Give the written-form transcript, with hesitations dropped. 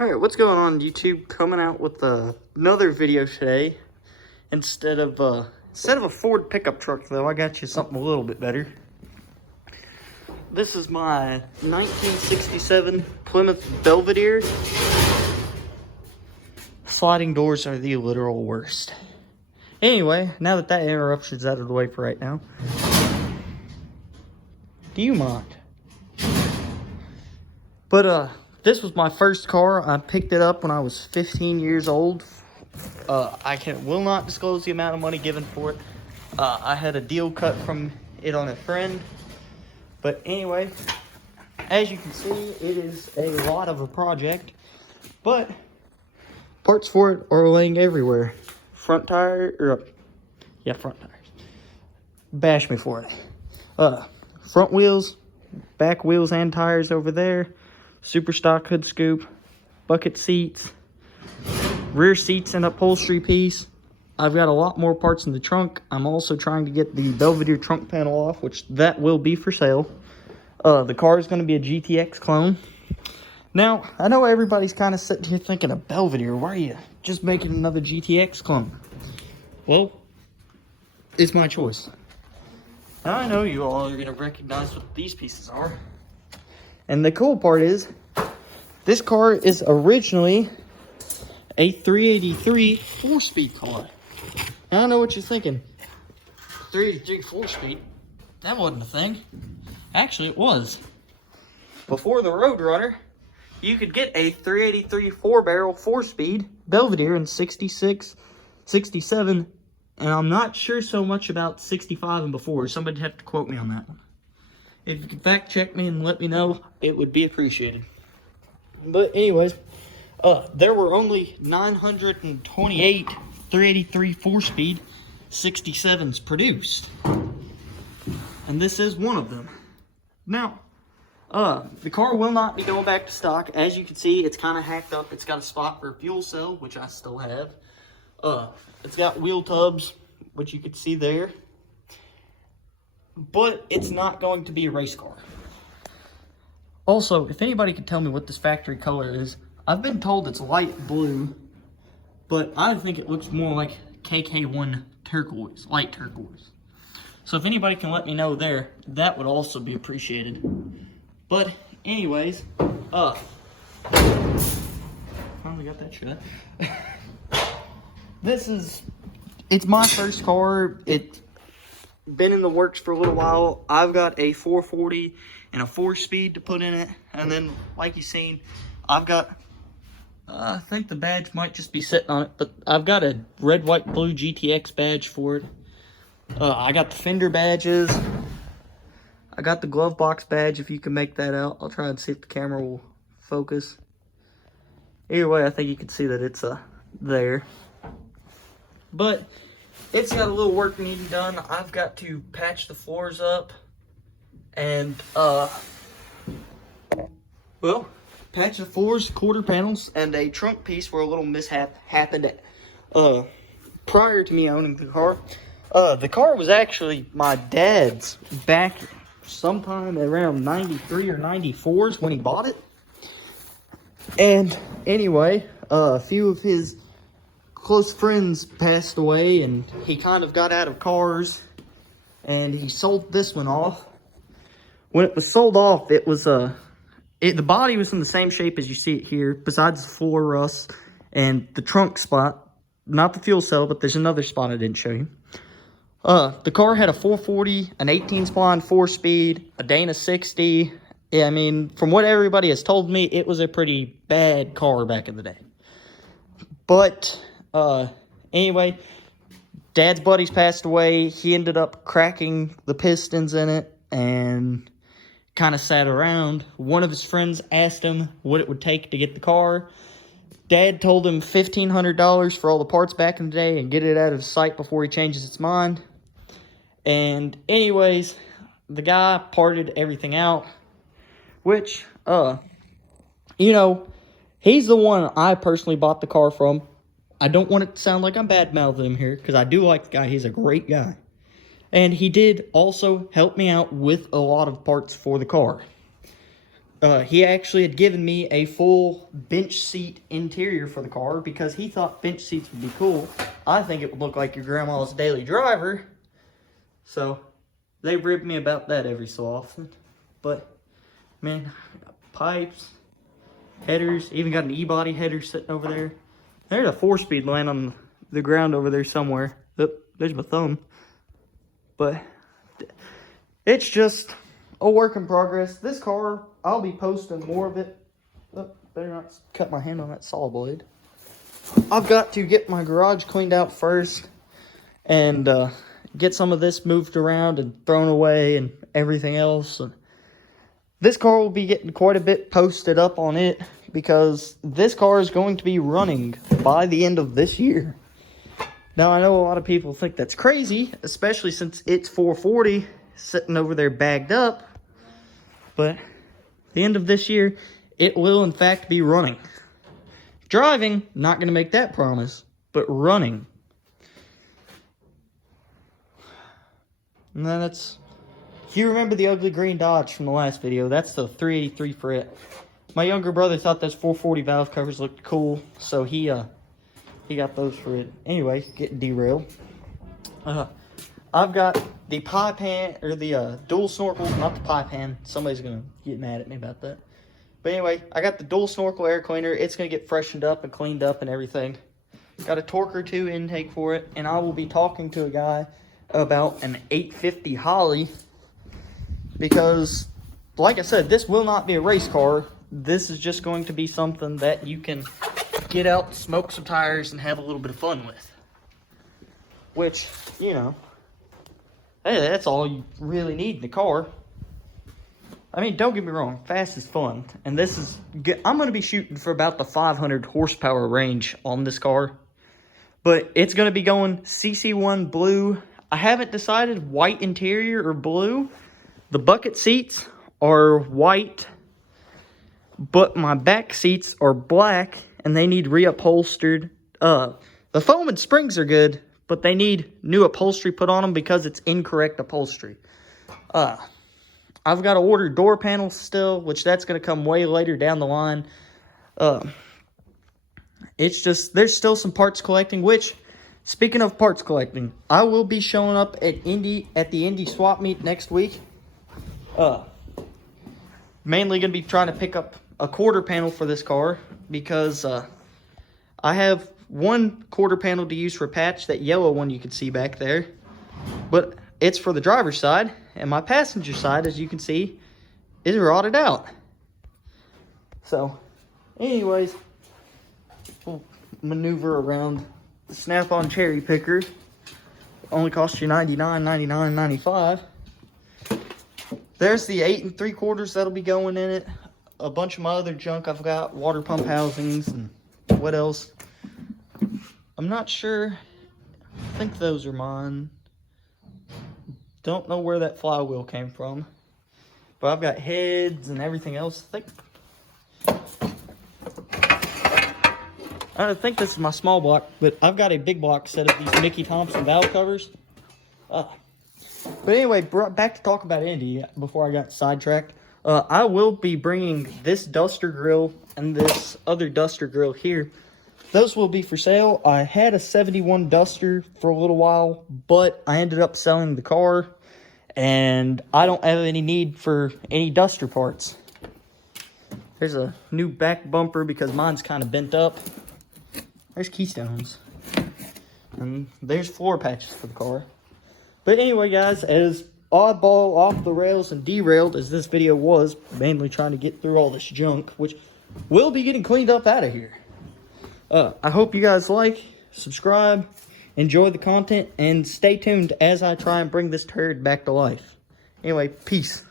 Alright, what's going on YouTube? Coming out with another video today. Instead of a Ford pickup truck though, I got you something a little bit better. This is my 1967 Plymouth Belvedere. Sliding doors are the literal worst. Anyway, now that interruption's out of the way for right now, do you mind? But this was my first car. I picked it up when I was 15 years old. Will not disclose the amount of money given for it. I had a deal cut from it on a friend. But anyway, as you can see, it is a lot of a project. But parts for it are laying everywhere. Front tires. Bash me for it. Front wheels, back wheels and tires over there. Super stock hood scoop, bucket seats, rear seats and upholstery piece. I've got a lot more parts in the trunk. I'm also trying to get the Belvedere trunk panel off, which that will be for sale. The car is going to be a GTX clone. Now, I know everybody's kind of sitting here thinking of Belvedere. Why are you just making another GTX clone? Well, it's my choice. Now, I know you all are going to recognize what these pieces are. And the cool part is, this car is originally a 383 4-speed car. Now, I know what you're thinking. 383 4-speed? That wasn't a thing. Actually, it was. Before the Roadrunner, you could get a 383 4-barrel 4-speed Belvedere in 66, 67, and I'm not sure so much about 65 and before. Somebody'd have to quote me on that one. If you can fact check me and let me know, it would be appreciated. But anyways, there were only 928 383 4-speed 67s produced. And this is one of them. Now, the car will not be going back to stock. As you can see, it's kind of hacked up. It's got a spot for a fuel cell, which I still have. It's got wheel tubs, which you can see there. But it's not going to be a race car. Also, if anybody could tell me what this factory color is, I've been told it's light blue, but I think it looks more like KK1 turquoise, light turquoise. So if anybody can let me know there, that would also be appreciated. But anyways, finally got that shut. It's my first car. It's been in the works for a little while. I've got a 440 and a 4-speed to put in it, and then like you've seen, I've got I think the badge might just be sitting on it, but I've got a red, white, blue GTX badge for it. I got the fender badges. I got the glove box badge, if you can make that out. I'll try and see if the camera will focus. Either way, I think you can see that it's there. But it's got a little work needing done. I've got to patch the floors up and, patch the floors, quarter panels, and a trunk piece where a little mishap happened prior to me owning the car. The car was actually my dad's back sometime around 93 or 94 is when he bought it. And anyway, a few of his close friends passed away, and he kind of got out of cars, and he sold this one off. When it was sold off, it was the body was in the same shape as you see it here, besides the floor rust and the trunk spot, not the fuel cell, but there's another spot I didn't show you. The car had a 440, an 18-spline 4-speed, a Dana 60. Yeah, I mean, from what everybody has told me, it was a pretty bad car back in the day. But anyway, Dad's buddies passed away. He ended up cracking the pistons in it and kind of sat around. One of his friends asked him what it would take to get the car. Dad told him $1,500 for all the parts back in the day and get it out of sight before he changes his mind. And anyways, the guy parted everything out, which, you know, he's the one I personally bought the car from. I don't want it to sound like I'm bad-mouthing him here, because I do like the guy. He's a great guy. And he did also help me out with a lot of parts for the car. He actually had given me a full bench seat interior for the car because he thought bench seats would be cool. I think it would look like your grandma's daily driver. So they rib me about that every so often. But, man, pipes, headers, even got an E-body header sitting over there. There's a 4-speed laying on the ground over there somewhere. Oh, there's my thumb. But it's just a work in progress. This car, I'll be posting more of it. Oh, better not cut my hand on that saw blade. I've got to get my garage cleaned out first and get some of this moved around and thrown away and everything else. And this car will be getting quite a bit posted up on it because this car is going to be running by the end of this year. Now, I know a lot of people think that's crazy, especially since it's 440 sitting over there bagged up. But the end of this year, it will in fact be running. Driving, not going to make that promise, but running. And then if you remember the ugly green Dodge from the last video, that's the 383 for it. My younger brother thought those 440 valve covers looked cool, so he got those for it. Anyway, getting derailed. I've got the pie pan, or the dual snorkel, not the pie pan. Somebody's going to get mad at me about that. But anyway, I got the dual snorkel air cleaner. It's going to get freshened up and cleaned up and everything. Got a Torque 2 intake for it, and I will be talking to a guy about an 850 Holly because, like I said, this will not be a race car. This is just going to be something that you can get out, smoke some tires, and have a little bit of fun with. Which, you know, hey, that's all you really need in the car. I mean, don't get me wrong, fast is fun. And this is good. I'm going to be shooting for about the 500 horsepower range on this car. But it's going to be going CC1 blue. I haven't decided white interior or blue. The bucket seats are white, but my back seats are black, and they need reupholstered. The foam and springs are good, but they need new upholstery put on them because it's incorrect upholstery. I've got to order door panels still, which that's going to come way later down the line. It's just, there's still some parts collecting, which, speaking of parts collecting, I will be showing up at the Indy swap meet next week. Mainly going to be trying to pick up a quarter panel for this car because I have one quarter panel to use for a patch, that yellow one you can see back there. But it's for the driver's side, and my passenger side, as you can see, is rotted out. So, anyways, we'll maneuver around the Snap-on cherry picker. It only costs you $99, $99, $95. There's the 8 3/4 that'll be going in it. A bunch of my other junk I've got, water pump housings, and what else? I'm not sure. I think those are mine. Don't know where that flywheel came from. But I've got heads and everything else. I think this is my small block, but I've got a big block set of these Mickey Thompson valve covers. But anyway, back to talk about Indy before I got sidetracked. I will be bringing this Duster grill and this other Duster grill here. Those will be for sale. I had a 71 Duster for a little while, but I ended up selling the car, and I don't have any need for any Duster parts. There's a new back bumper because mine's kind of bent up. There's keystones. And there's floor patches for the car. But anyway, guys, as oddball, off the rails, and derailed as this video was, mainly trying to get through all this junk, which will be getting cleaned up out of here. I hope you guys like, subscribe, enjoy the content, and stay tuned as I try and bring this turd back to life. Anyway, peace.